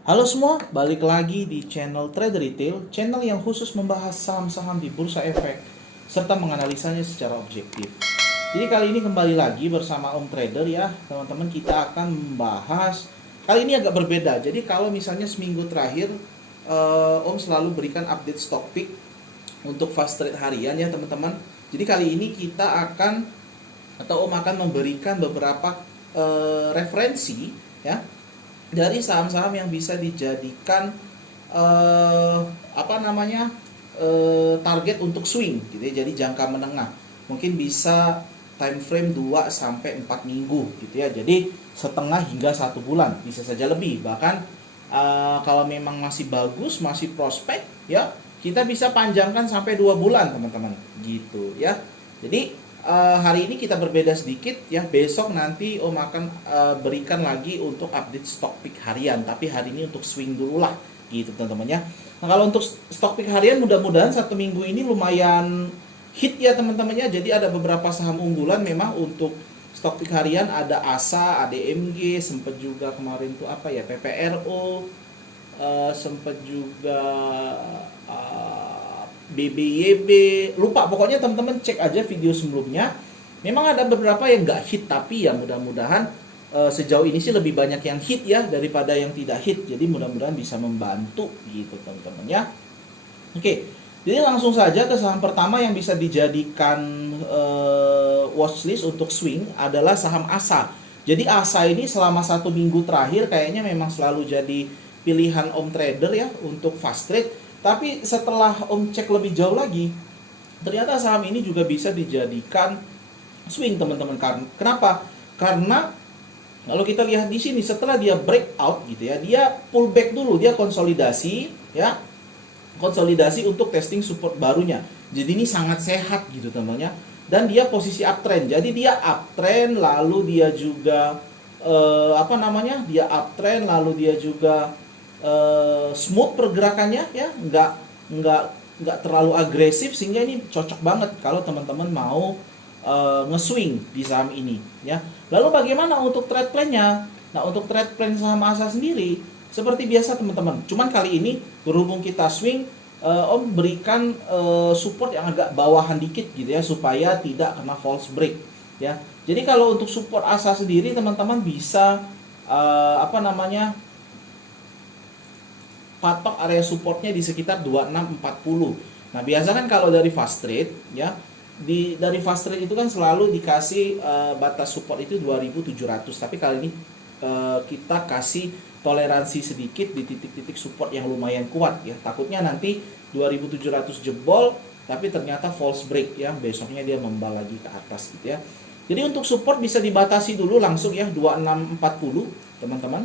Halo semua, balik lagi di channel Trader Retail, channel yang khusus membahas saham-saham di Bursa Efek serta menganalisanya secara objektif. Jadi kali ini kembali lagi bersama Om Trader ya, teman-teman, kita akan membahas kali ini agak berbeda. Jadi kalau misalnya seminggu terakhir Om selalu berikan update stock pick untuk fast trade harian ya teman-teman. Jadi kali ini kita akan atau Om akan memberikan beberapa referensi ya dari saham-saham yang bisa dijadikan target untuk swing gitu ya. Jadi jangka menengah. Mungkin bisa time frame 2 sampai 4 minggu gitu ya. Jadi setengah hingga 1 bulan, bisa saja lebih. Bahkan kalau memang masih bagus, masih prospek ya, kita bisa panjangkan sampai 2 bulan, teman-teman. Gitu ya. Jadi hari ini kita berbeda sedikit ya. Besok nanti Om akan berikan lagi untuk update stock pick harian, tapi hari ini untuk swing dulu lah gitu teman-teman ya. Nah kalau untuk stock pick harian, mudah-mudahan 1 minggu ini lumayan hit ya teman-teman ya. Jadi ada beberapa saham unggulan memang untuk stock pick harian. Ada ASA, ADMG, sempat juga kemarin tuh apa ya, PPRO, sempat juga BBYB, lupa pokoknya, teman-teman cek aja video sebelumnya. Memang ada beberapa yang nggak hit, tapi ya mudah-mudahan sejauh ini sih lebih banyak yang hit ya daripada yang tidak hit. Jadi mudah-mudahan bisa membantu gitu teman-teman ya. Oke, jadi langsung saja ke saham pertama yang bisa dijadikan watchlist untuk swing adalah saham ASA. Jadi ASA ini selama 1 minggu terakhir kayaknya memang selalu jadi pilihan Om Trader ya untuk fast trade. Tapi setelah Om cek lebih jauh lagi, ternyata saham ini juga bisa dijadikan swing teman-teman. Kenapa? Karena kalau kita lihat di sini, setelah dia breakout gitu ya, dia pullback dulu, dia konsolidasi ya, konsolidasi untuk testing support barunya. Jadi ini sangat sehat gitu teman-teman. Dan dia posisi uptrend. Jadi dia uptrend, lalu dia juga dia uptrend, lalu dia juga smooth pergerakannya ya, nggak terlalu agresif, sehingga ini cocok banget kalau teman-teman mau nge-swing di saham ini ya. Lalu bagaimana untuk trade plan-nya? Nah, untuk trade plan saham ASA sendiri seperti biasa teman-teman. Cuman kali ini berhubung kita swing, Om berikan support yang agak bawahan dikit gitu ya, supaya tidak kena false break ya. Jadi kalau untuk support ASA sendiri teman-teman bisa patok area supportnya di sekitar 2640. Nah, biasa kan kalau dari fast trade ya, dari fast trade itu kan selalu dikasih batas support itu 2700. Tapi kali ini kita kasih toleransi sedikit di titik-titik support yang lumayan kuat ya. Takutnya nanti 2700 jebol tapi ternyata false break ya, besoknya dia membal lagi ke atas gitu ya. Jadi untuk support bisa dibatasi dulu langsung ya 2640 teman-teman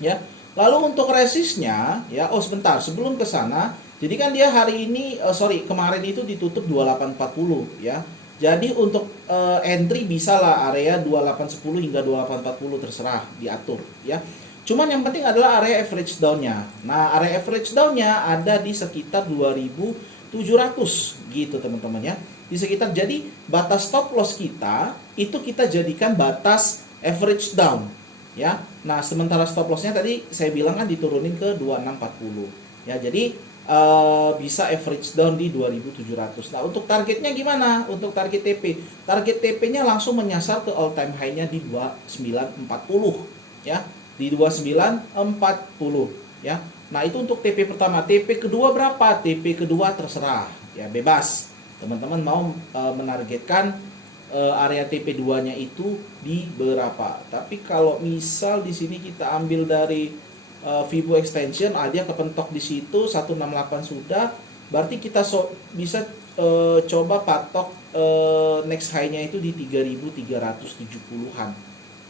ya. Lalu untuk resistnya ya, sebentar sebelum ke sana, jadi kan dia hari ini kemarin itu ditutup 2840 ya. Jadi untuk entry bisa lah area 2810 hingga 2840, terserah diatur ya. Cuman yang penting adalah area average down-nya. Nah, area average down-nya ada di sekitar 2700 gitu teman-teman ya. Di sekitar, jadi batas stop loss kita itu kita jadikan batas average down ya. Nah, sementara stop lossnya tadi saya bilang kan diturunin ke 2640 ya. Jadi bisa average down di 2700. Nah, untuk targetnya gimana? Untuk target TP, target TP-nya langsung menyasar ke all time high-nya di 2940 ya, di 2940 ya. Nah, itu untuk TP pertama. TP kedua berapa? TP kedua terserah ya, bebas. Teman-teman mau menargetkan area TP2-nya itu di berapa. Tapi kalau misal di sini kita ambil dari Vivo extension, dia kepentok di situ 168 sudah, berarti kita bisa coba patok next high-nya itu di 3370-an.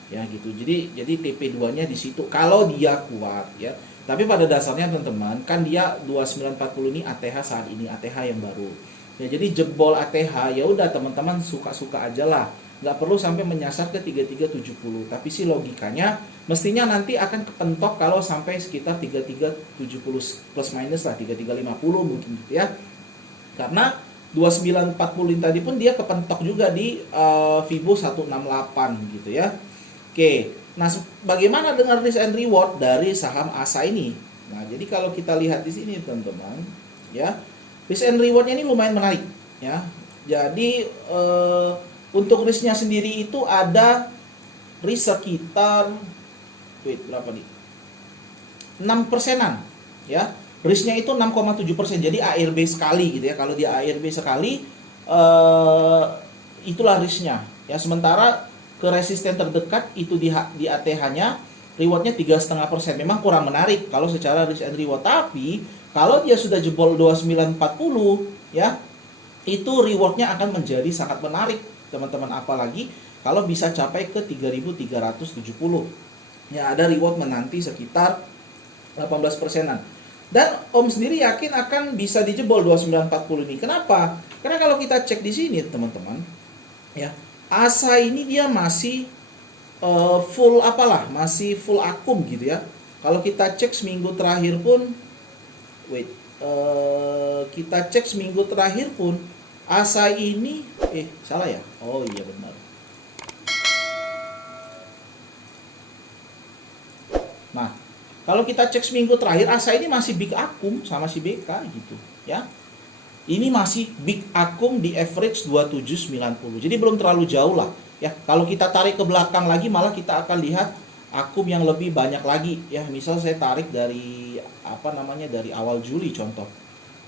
Ya gitu. Jadi TP2-nya di situ kalau dia kuat ya. Tapi pada dasarnya teman-teman, kan dia 2940 ini ATH saat ini, ATH yang baru. Ya, jadi jebol ATH ya udah teman-teman suka-suka aja lah. Nggak perlu sampai menyasar ke 3370. Tapi sih logikanya mestinya nanti akan kepentok kalau sampai sekitar 3370 plus minus lah, 3350 mungkin gitu ya. Karena 2940 tadi pun dia kepentok juga di Vivo 168 gitu ya. Oke. Nah, bagaimana dengan risk and reward dari saham ASA ini? Nah, jadi kalau kita lihat di sini teman-teman, ya, risk and rewardnya ini lumayan menarik, ya. Jadi untuk risknya sendiri itu ada risk sekitar, berapa nih? 6%-an, ya. Risknya itu 6,7%. Jadi ARB sekali gitu ya. Kalau dia ARB sekali, itulah risknya. Ya, sementara ke resisten terdekat itu di ATH-nya rewardnya 3,5%. Memang kurang menarik kalau secara risk and reward. Tapi kalau dia sudah jebol 2940, ya, itu rewardnya akan menjadi sangat menarik, teman-teman. Apalagi kalau bisa capai ke 3.370. Ya, ada reward menanti sekitar 18%-an. Dan Om sendiri yakin akan bisa dijebol 2940 ini. Kenapa? Karena kalau kita cek di sini, teman-teman, ya, ASA ini dia masih full masih full akum gitu ya. Kalau kita cek seminggu terakhir pun, kita cek seminggu terakhir pun ASA ini, salah ya? Oh iya benar. Nah, kalau kita cek seminggu terakhir, ASA ini masih big akum sama si BK gitu, ya. Ini masih big akum di average 2790. Jadi belum terlalu jauh lah, ya. Kalau kita tarik ke belakang lagi, malah kita akan lihat akum yang lebih banyak lagi, ya. Misal saya tarik dari dari awal Juli contoh.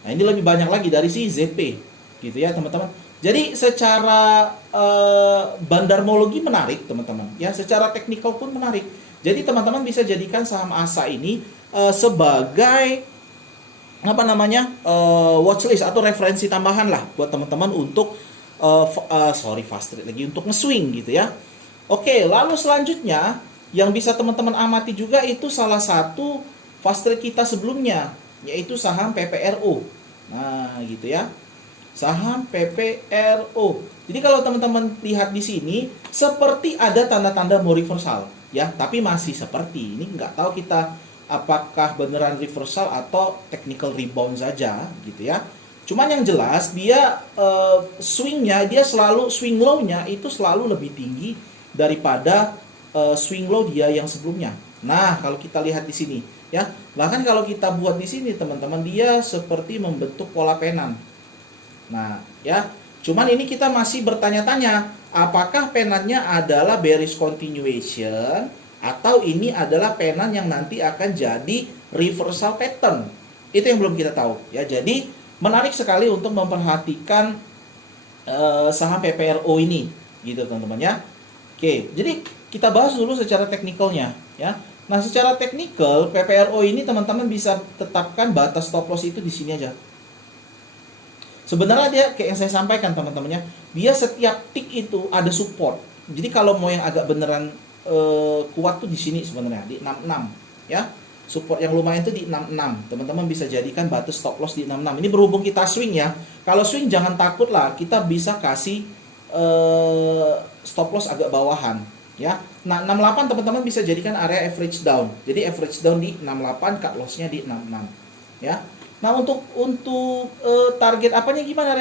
Nah, ini lebih banyak lagi dari si ZP, gitu ya, teman-teman. Jadi secara bandarmologi menarik, teman-teman. Ya, secara teknikal pun menarik. Jadi teman-teman bisa jadikan saham ASA ini sebagai watchlist atau referensi tambahan lah buat teman-teman untuk fast trade lagi, untuk nge-swing gitu ya. Oke, lalu selanjutnya yang bisa teman-teman amati juga itu salah satu fast trade kita sebelumnya, yaitu saham PPRO. Nah, gitu ya. Saham PPRO. Jadi kalau teman-teman lihat di sini seperti ada tanda-tanda mau reversal, ya, tapi masih seperti ini, nggak tahu kita apakah beneran reversal atau technical rebound saja gitu ya. Cuman yang jelas dia swingnya, dia selalu swing low-nya itu selalu lebih tinggi daripada swing low dia yang sebelumnya. Nah, kalau kita lihat di sini ya, bahkan kalau kita buat di sini teman-teman, dia seperti membentuk pola penan. Nah, ya, cuman ini kita masih bertanya-tanya, apakah penannya adalah bearish continuation atau ini adalah penan yang nanti akan jadi reversal pattern. Itu yang belum kita tahu ya. Jadi menarik sekali untuk memperhatikan saham PPRO ini gitu teman-teman ya. Oke, jadi kita bahas dulu secara teknikalnya ya. Nah, secara teknikal PPRO ini teman-teman bisa tetapkan batas stop loss itu di sini aja. Sebenarnya dia kayak yang saya sampaikan teman-temannya, dia setiap tick itu ada support. Jadi kalau mau yang agak beneran kuat tuh di sini sebenarnya di 66 ya. Support yang lumayan itu di 66. Teman-teman bisa jadikan batas stop loss di 66. Ini berhubung kita swing ya. Kalau swing jangan takut lah, kita bisa kasih stop loss agak bawahan ya. Nah, 68 teman-teman bisa jadikan area average down. Jadi average down di 68, cut loss-nya di 66 ya. Nah, untuk target apanya gimana,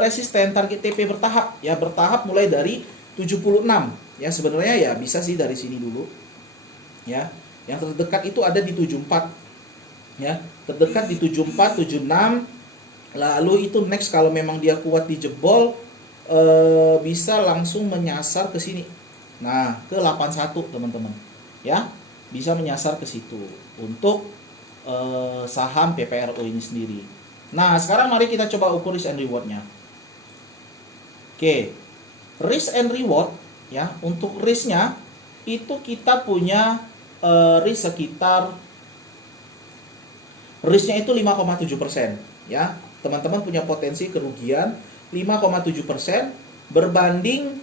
resisten target TP bertahap ya, bertahap mulai dari 76 ya. Sebenarnya ya bisa sih dari sini dulu ya. Yang terdekat itu ada di 74 ya, terdekat di 74, 76. Lalu itu next kalau memang dia kuat dijebol bisa langsung menyasar ke sini. Nah, ke 81 teman-teman ya, bisa menyasar ke situ untuk saham PPRO ini sendiri. Nah, sekarang mari kita coba ukur risk and reward-nya. Oke, risk and reward ya, untuk risk-nya itu kita punya risk sekitar, risk-nya itu 5,7% ya. Teman-teman punya potensi kerugian 5,7% berbanding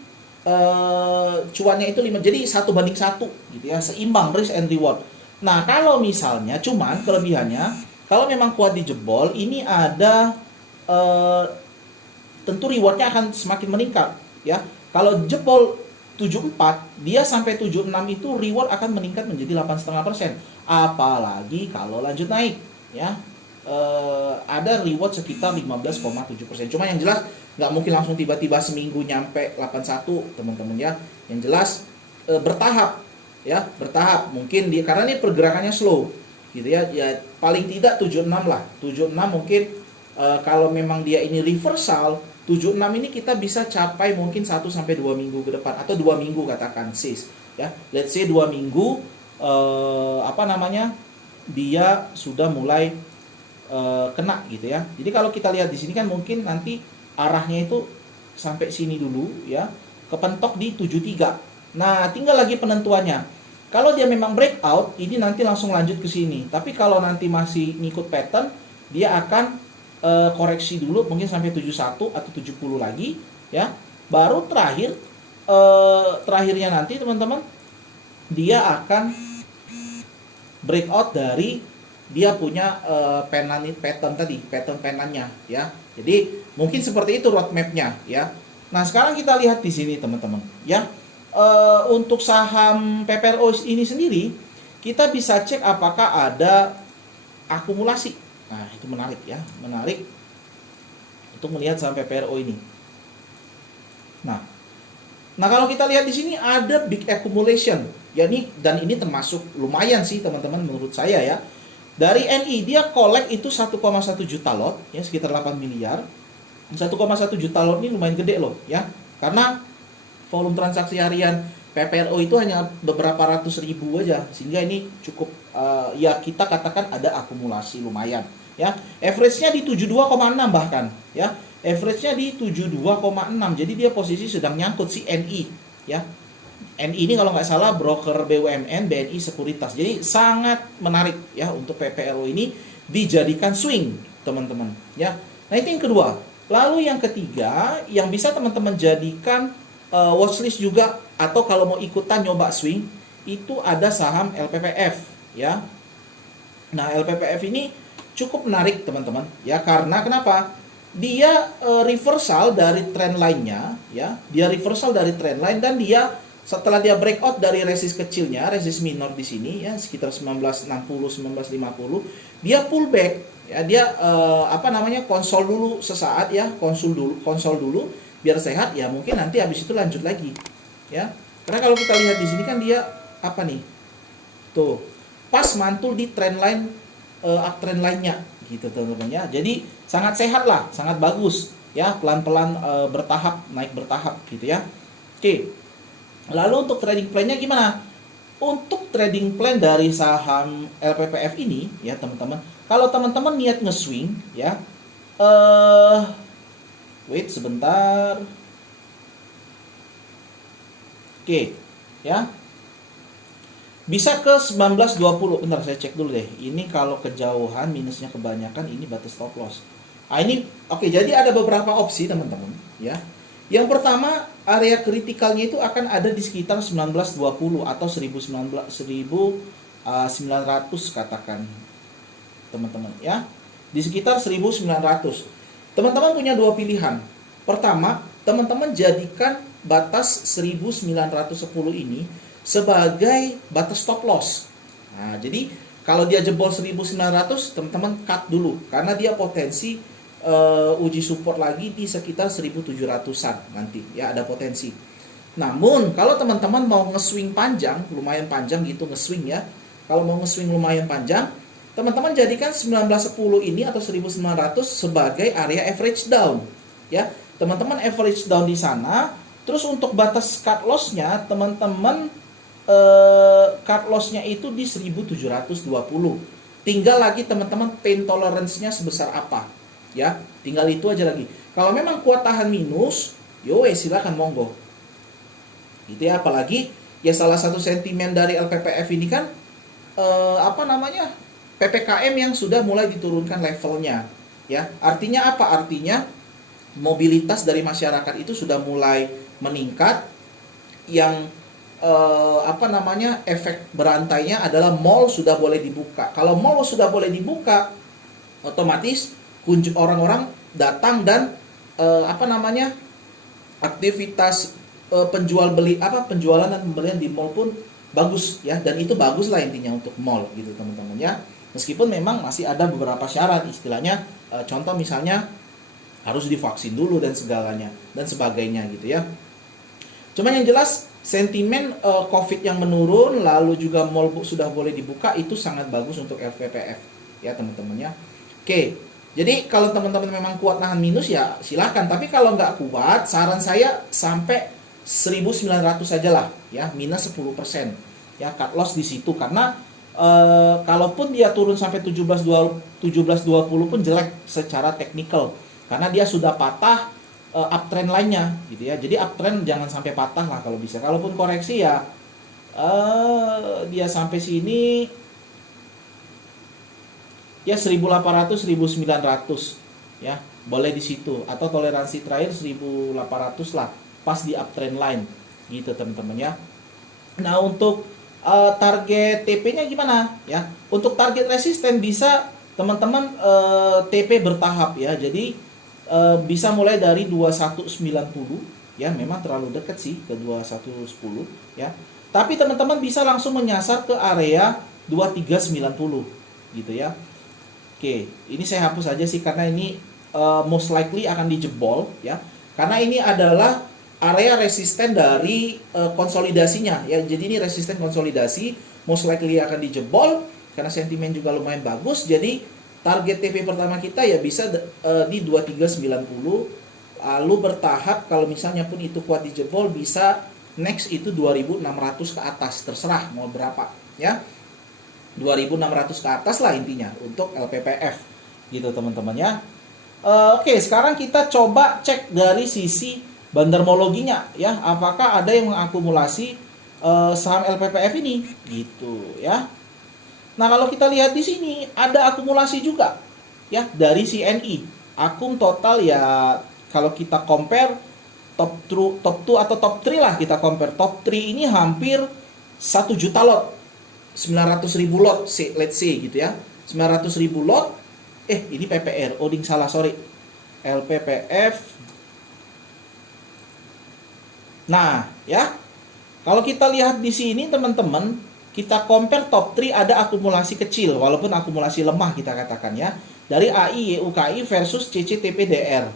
cuannya itu 5, jadi 1:1 gitu ya, seimbang risk and reward. Nah, kalau misalnya cuman kelebihannya, kalau memang kuat dijebol, ini ada tentu rewardnya akan semakin meningkat ya. Kalau jebol 74, dia sampai 76 itu reward akan meningkat menjadi 8,5%. Apalagi kalau lanjut naik ya. Ada reward sekitar 15,7%. Cuma yang jelas nggak mungkin langsung tiba-tiba seminggu nyampe 81 teman-teman ya. Yang jelas bertahap ya, bertahap. Mungkin dia karena ini pergerakannya slow gitu ya. Ya paling tidak 76 lah. 76 mungkin kalau memang dia ini reversal 76 ini kita bisa capai mungkin 1 sampai 2 minggu ke depan atau 2 minggu katakan sis ya. Let's say 2 minggu dia sudah mulai kena gitu ya. Jadi kalau kita lihat di sini kan mungkin nanti arahnya itu sampai sini dulu ya, kepentok di 73. Nah, tinggal lagi penentuannya. Kalau dia memang breakout, ini nanti langsung lanjut ke sini. Tapi kalau nanti masih ngikut pattern, dia akan koreksi dulu mungkin sampai 71 atau 70 lagi ya. Baru terakhirnya nanti teman-teman dia akan breakout dari dia punya pattern penannya ya. Jadi mungkin seperti itu roadmapnya ya. Nah sekarang kita lihat di sini teman-teman ya. Untuk saham PPRO ini sendiri kita bisa cek apakah ada akumulasi. Nah itu menarik ya, menarik untuk melihat saham PPRO ini. Nah kalau kita lihat di sini ada big accumulation ya, dan ini termasuk lumayan sih teman-teman menurut saya ya. Dari NI dia collect itu 1,1 juta lot ya, sekitar 8 miliar. 1,1 juta lot ini lumayan gede loh ya. Karena volume transaksi harian PPRO itu hanya beberapa ratus ribu aja, sehingga ini cukup ya kita katakan ada akumulasi lumayan ya. Average-nya di 72,6 bahkan ya. Average-nya di 72,6. Jadi dia posisi sedang nyangkut si NI ya. NI ini kalau nggak salah broker BUMN, BNI Sekuritas. Jadi sangat menarik ya untuk PPRO ini dijadikan swing teman-teman ya. Nah itu yang kedua. Lalu yang ketiga yang bisa teman-teman jadikan watchlist juga, atau kalau mau ikutan nyoba swing, itu ada saham LPPF ya. Nah LPPF ini cukup menarik teman-teman ya, karena kenapa? Dia reversal dari trend line-nya ya. Dia reversal dari trend line, dan dia setelah dia breakout dari resist kecilnya, resist minor di sini ya, sekitar 1960 1950, dia pullback ya. Dia konsol dulu sesaat ya, konsol dulu biar sehat ya, mungkin nanti habis itu lanjut lagi ya. Karena kalau kita lihat di sini kan dia apa nih? Tuh, pas mantul di trend line uptrend line-nya gitu teman-teman ya. Jadi sangat sehat lah, sangat bagus ya, pelan-pelan bertahap, naik bertahap gitu ya. Oke. Lalu untuk trading plan-nya gimana? Untuk trading plan dari saham LPPF ini ya teman-teman, kalau teman-teman niat nge-swing ya, wait sebentar. Oke, ya. Bisa ke 1920. Bentar saya cek dulu deh. Ini kalau kejauhan minusnya kebanyakan, ini batas stop loss. Ini oke, jadi ada beberapa opsi teman-teman ya. Yang pertama, area kritikalnya itu akan ada di sekitar 1920 atau 1900 katakan teman-teman ya. Di sekitar 1900. Teman-teman punya dua pilihan. Pertama, teman-teman jadikan batas 1910 ini sebagai batas stop loss. Nah, jadi kalau dia jebol 1900, teman-teman cut dulu karena dia potensi uji support lagi di sekitar 1700-an nanti ya, ada potensi. Namun kalau teman-teman mau nge-swing panjang, lumayan panjang gitu nge-swing ya. Kalau mau nge-swing lumayan panjang, teman-teman jadikan 1910 ini atau 1900 sebagai area average down ya. Teman-teman average down di sana. Terus untuk batas cut loss-nya, teman-teman cut loss-nya itu di 1720. Tinggal lagi teman-teman pain tolerance-nya sebesar apa ya, tinggal itu aja lagi. Kalau memang kuat tahan minus, silakan monggo gitu ya. Apalagi ya salah satu sentimen dari LPPF ini kan PPKM yang sudah mulai diturunkan levelnya ya. Artinya apa? Artinya mobilitas dari masyarakat itu sudah mulai meningkat. Yang efek berantainya adalah mall sudah boleh dibuka. Kalau mall sudah boleh dibuka, otomatis orang-orang datang, dan aktivitas penjualan dan pembelian di mall pun bagus ya, dan itu bagus lah intinya untuk mall gitu teman-teman ya. Meskipun memang masih ada beberapa syarat, istilahnya contoh misalnya harus divaksin dulu dan segalanya dan sebagainya gitu ya. Cuman yang jelas sentimen COVID yang menurun, lalu juga mall sudah boleh dibuka, itu sangat bagus untuk LPPF ya teman-teman ya. Oke, jadi kalau teman-teman memang kuat nahan minus ya silahkan, tapi kalau nggak kuat, saran saya sampai 1.900 saja lah ya, minus 10% ya, cut loss di situ. Karena kalaupun dia turun sampai 17.20 pun jelek secara teknikal, karena dia sudah patah uptrend lainnya gitu ya. Jadi uptrend jangan sampai patah lah kalau bisa. Kalaupun koreksi ya dia sampai sini ya 1.800 1.900 ya, boleh di situ, atau toleransi terakhir 1.800 lah pas di uptrend line gitu teman-teman ya. Nah, untuk target TP-nya gimana ya? Untuk target resisten bisa teman-teman TP bertahap ya. Jadi bisa mulai dari 2190 ya, memang terlalu dekat sih ke 2110 ya. Tapi teman-teman bisa langsung menyasar ke area 2390 gitu ya. Oke, ini saya hapus aja sih karena ini most likely akan dijebol ya. Karena ini adalah area resisten dari konsolidasinya ya. Jadi ini resisten konsolidasi, most likely akan dijebol karena sentimen juga lumayan bagus. Jadi target TP pertama kita ya bisa di 2390, lalu bertahap kalau misalnya pun itu kuat dijebol bisa next itu 2600 ke atas, terserah mau berapa ya. 2600 ke atas lah intinya untuk LPPF gitu teman-teman ya. Oke, sekarang kita coba cek dari sisi bandarmologinya ya, apakah ada yang mengakumulasi saham LPPF ini gitu ya. Nah, kalau kita lihat di sini ada akumulasi juga ya dari CNI. Akum total ya, kalau kita compare top 2 atau top 3 lah, kita compare top 3 ini hampir 1 juta lot. 900.000 lot, let's say gitu ya. 900.000 lot. Ini PPR. Ding salah, sorry. LPPF. Nah, ya. Kalau kita lihat di sini teman-teman, kita compare top 3 ada akumulasi kecil, walaupun akumulasi lemah kita katakan ya. Dari AI, YUKI versus CCTPDR.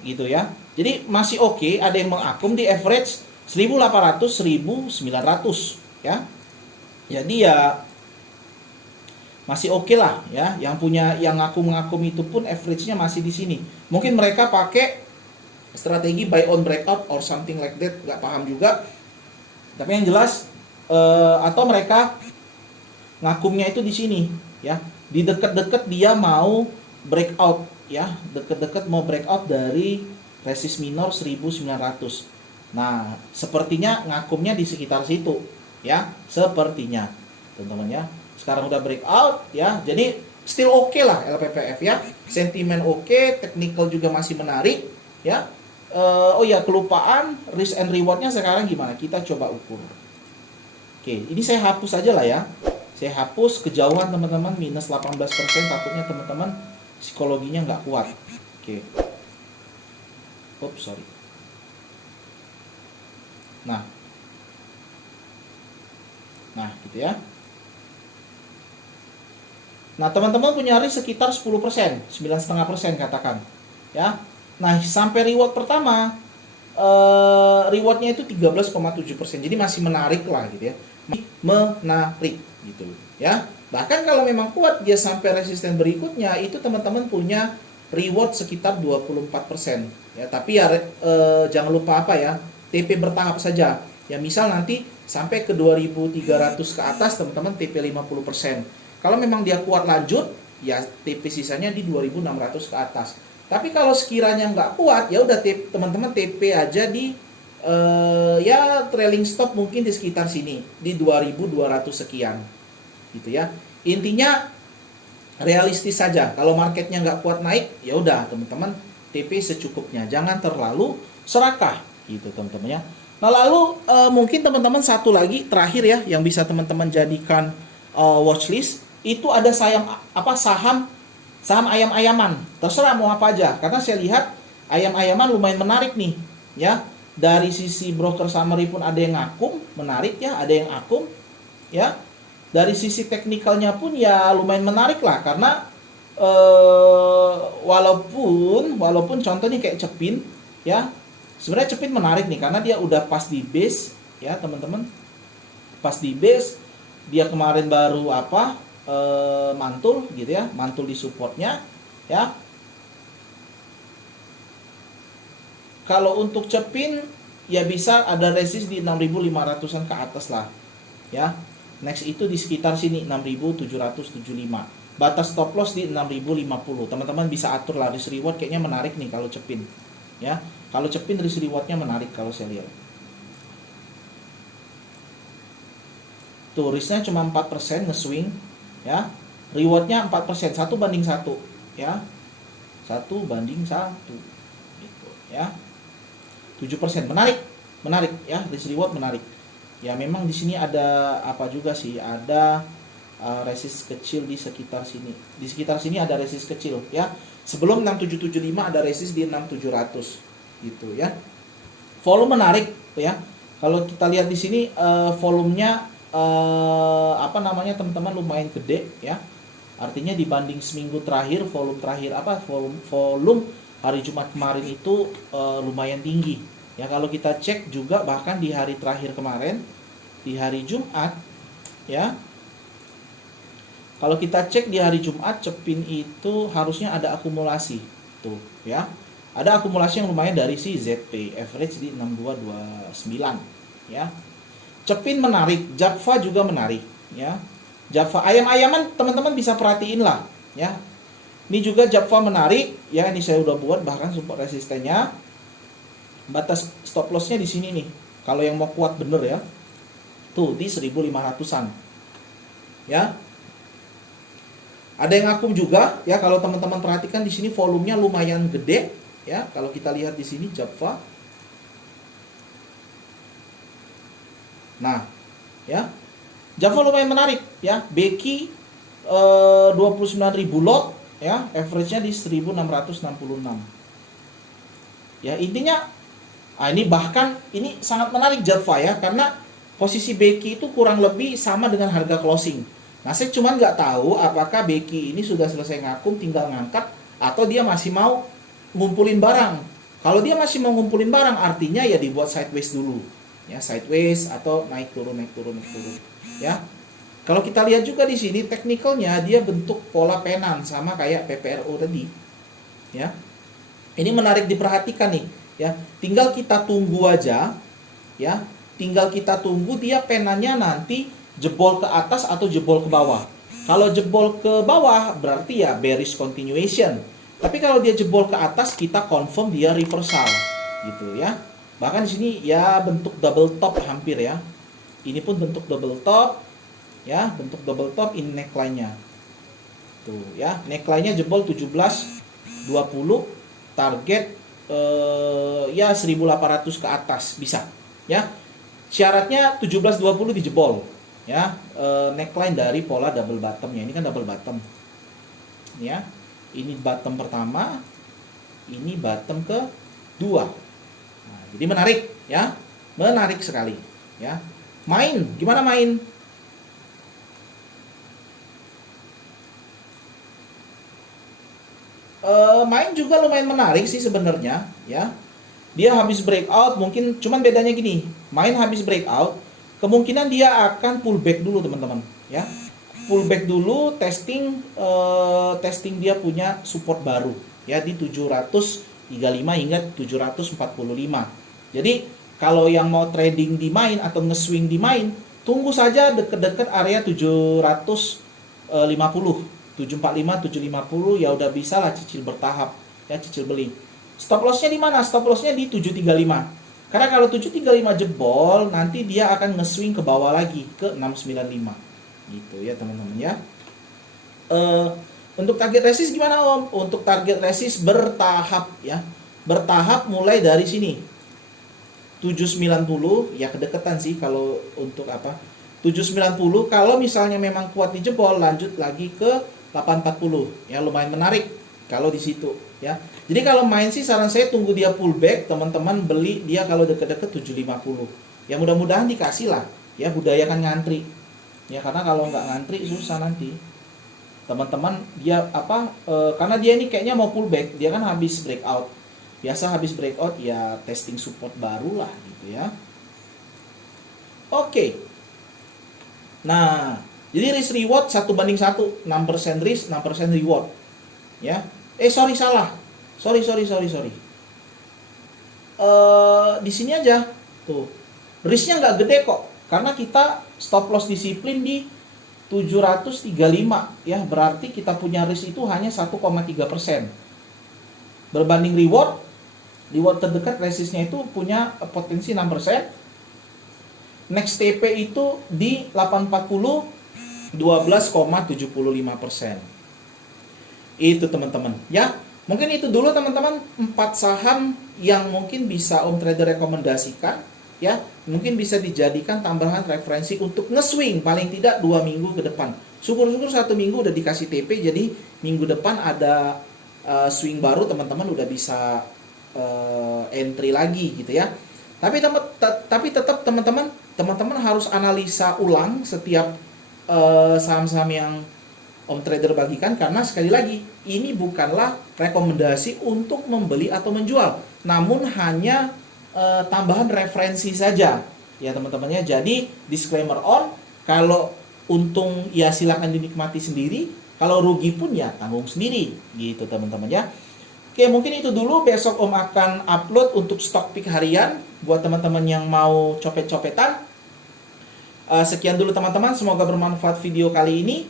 Gitu ya. Jadi masih oke, ada yang mengakum di average 1.800 1.900 ya. Jadi ya masih oke lah ya. Yang punya yang ngakum itu pun average-nya masih di sini. Mungkin mereka pakai strategi buy on breakout or something like that, nggak paham juga. Tapi yang jelas atau mereka ngakumnya itu di sini ya. Di dekat-dekat dia mau breakout ya, dekat-dekat mau breakout dari resist minor 1900. Nah, sepertinya ngakumnya di sekitar situ ya, sepertinya teman-teman ya. Sekarang udah breakout ya, jadi still oke lah LPPF ya. Sentimen oke, technical juga masih menarik ya. Oh ya, kelupaan risk and rewardnya sekarang gimana, kita coba ukur. Oke, ini saya hapus aja lah ya. Saya hapus kejauhan teman-teman, minus 18%, takutnya teman-teman psikologinya nggak kuat. Oke. Oops, sorry. Nah, gitu ya. Nah, teman-teman punya risk sekitar 10%, 9,5% katakan. Ya. Nah, sampai reward pertama, rewardnya itu 13,7%. Jadi masih menarik lah gitu ya. Menarik gitu ya. Bahkan kalau memang kuat dia sampai resisten berikutnya, itu teman-teman punya reward sekitar 24% ya. Tapi ya jangan lupa apa ya, TP bertahap saja. Ya misal nanti sampai ke 2.300 ke atas teman-teman TP 50%. Kalau memang dia kuat lanjut, ya TP sisanya di 2.600 ke atas. Tapi kalau sekiranya nggak kuat, ya udah teman-teman TP aja di ya trailing stop mungkin di sekitar sini di 2.200 sekian gitu ya. Intinya realistis saja. Kalau marketnya nggak kuat naik, ya udah teman-teman TP secukupnya, jangan terlalu serakah gitu teman-teman ya. Nah, lalu mungkin teman-teman satu lagi terakhir ya yang bisa teman-teman jadikan watchlist, itu ada saham ayam-ayaman. Terserah mau apa aja, karena saya lihat ayam-ayaman lumayan menarik nih ya. Dari sisi broker summary pun ada yang ngakum, menarik ya, ada yang akum ya. Dari sisi teknikalnya pun ya lumayan menarik lah, karena walaupun contohnya kayak Cepin ya, sebenarnya Cepin menarik nih karena dia udah pas di base ya teman-teman. Pas di base dia kemarin baru mantul gitu ya, mantul di supportnya ya. Kalau untuk cepin ya bisa ada resist di 6.500-an ke atas lah ya. Next itu di sekitar sini 6.775. Batas stop loss di 6.050. Teman-teman bisa atur lah risk reward, kayaknya menarik nih kalau cepin ya. Kalau cepin risk rewardnya menarik kalau saya lihat. Tuh risknya cuma 4% nge-swing ya. Rewardnya 4%, 1:1 ya. 1:1 gitu ya. 7%, menarik ya, risk reward menarik. Ya memang di sini ada apa juga sih, ada resist kecil di sekitar sini. Di sekitar sini ada resist kecil ya. Sebelum 6775 ada resist di 6700 gitu ya. Volume menarik ya. Kalau kita lihat di sini volumenya teman-teman lumayan gede ya. Artinya dibanding seminggu terakhir, volume hari Jumat kemarin itu lumayan tinggi. Ya kalau kita cek juga bahkan di hari terakhir kemarin, di hari Jumat ya. Kalau kita cek di hari Jumat, cepin itu harusnya ada akumulasi tuh ya. Ada akumulasi yang lumayan dari si ZP, average di 6229 ya. Cepin menarik, Java juga menarik ya. Java ayam-ayaman teman-teman bisa perhatiin lah ya. Ini juga Java menarik ya, ini saya udah buat bahkan support resistennya. Batas stop lossnya di sini nih. Kalau yang mau kuat bener ya. Tuh di 1.500-an. Ya. Ada yang akum juga ya, kalau teman-teman perhatikan di sini volumenya lumayan gede ya. Kalau kita lihat di sini Java. Nah, ya. Java lumayan menarik ya. Beki 29.000 lot ya, average-nya di 1666. Ya, intinya ini bahkan ini sangat menarik Java ya, karena posisi Beki itu kurang lebih sama dengan harga closing. Nah, saya cuma nggak tahu apakah Beki ini sudah selesai ngakum tinggal ngangkat atau dia masih mau ngumpulin barang. Kalau dia masih mau ngumpulin barang, artinya ya dibuat sideways dulu. Ya, sideways atau naik turun ya. Kalau kita lihat juga di sini teknikalnya dia bentuk pola penan sama kayak PPRO tadi. Ya. Ini menarik diperhatikan nih, ya. Tinggal kita tunggu aja, ya. Tinggal kita tunggu dia penanya nanti jebol ke atas atau jebol ke bawah. Kalau jebol ke bawah berarti ya bearish continuation. Tapi kalau dia jebol ke atas kita confirm dia reversal gitu ya. Bahkan di sini ya bentuk double top hampir ya. Ini pun bentuk double top ya, bentuk double top, ini neckline-nya. Tuh ya, neckline-nya jebol 17.20, target ya 1.800 ke atas bisa ya. Syaratnya 17.20 dijebol ya, neckline dari pola double bottom-nya. Ini kan double bottom. Ya. Ini bottom pertama, ini bottom kedua. Nah, jadi menarik ya. Menarik sekali ya. Main, gimana main? Main juga lumayan menarik sih sebenarnya ya. Dia habis breakout, mungkin cuman bedanya gini, main habis breakout, kemungkinan dia akan pullback dulu teman-teman ya. Pullback dulu, testing dia punya support baru ya di 735 hingga 745. Jadi kalau yang mau trading di main atau nge-swing di main, tunggu saja deket-deket area 750. 745, 750 ya udah bisa lah cicil bertahap ya, cicil beli. Stop lossnya di mana? Stop lossnya di 735. Karena kalau 735 jebol, nanti dia akan nge-swing ke bawah lagi ke 695. Gitu ya teman-teman ya. Untuk target resist gimana Om? Untuk target resist bertahap ya. Bertahap mulai dari sini. 790 ya kedekatan sih kalau untuk apa? 790 kalau misalnya memang kuat di jebol, lanjut lagi ke 840 ya, lumayan menarik kalau di situ ya. Jadi kalau main sih saran saya tunggu dia pullback, teman-teman beli dia kalau deket-deket 750 ya, mudah-mudahan dikasih lah ya, budayakan ngantri ya, karena kalau nggak ngantri susah nanti teman-teman. Dia karena dia ini kayaknya mau pullback, dia kan habis breakout, biasa habis breakout ya testing support baru lah gitu ya. Oke. Nah, jadi risk reward 1:1, 6% risk, 6% reward. Ya. Salah. Sorry. Di sini aja. Tuh. Risknya nggak gede kok. Karena kita stop loss disiplin di 735 ya, berarti kita punya risk itu hanya 1,3%. Berbanding reward terdekat resistnya itu punya potensi 6%. Next TP itu di 840 12,75%. Itu teman-teman ya. Mungkin itu dulu teman-teman 4 saham yang mungkin bisa Om Trader rekomendasikan ya, mungkin bisa dijadikan tambahan referensi untuk nge-swing paling tidak 2 minggu ke depan. Syukur-syukur 1 minggu udah dikasih TP, jadi minggu depan ada swing baru, teman-teman udah bisa entry lagi gitu ya. Tapi tetap teman-teman harus analisa ulang setiap saham-saham yang Om Trader bagikan, karena sekali lagi ini bukanlah rekomendasi untuk membeli atau menjual, namun hanya tambahan referensi saja ya teman-teman ya. Jadi disclaimer on, kalau untung ya silakan dinikmati sendiri, kalau rugi pun ya tanggung sendiri gitu teman-teman ya. Oke, mungkin itu dulu. Besok Om akan upload untuk stock pick harian buat teman-teman yang mau copet-copetan. Sekian dulu teman-teman, semoga bermanfaat video kali ini.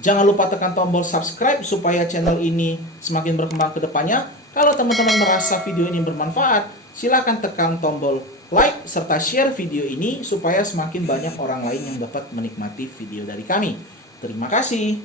Jangan lupa tekan tombol subscribe supaya channel ini semakin berkembang ke depannya. Kalau teman-teman merasa video ini bermanfaat, silakan tekan tombol like serta share video ini supaya semakin banyak orang lain yang dapat menikmati video dari kami. Terima kasih.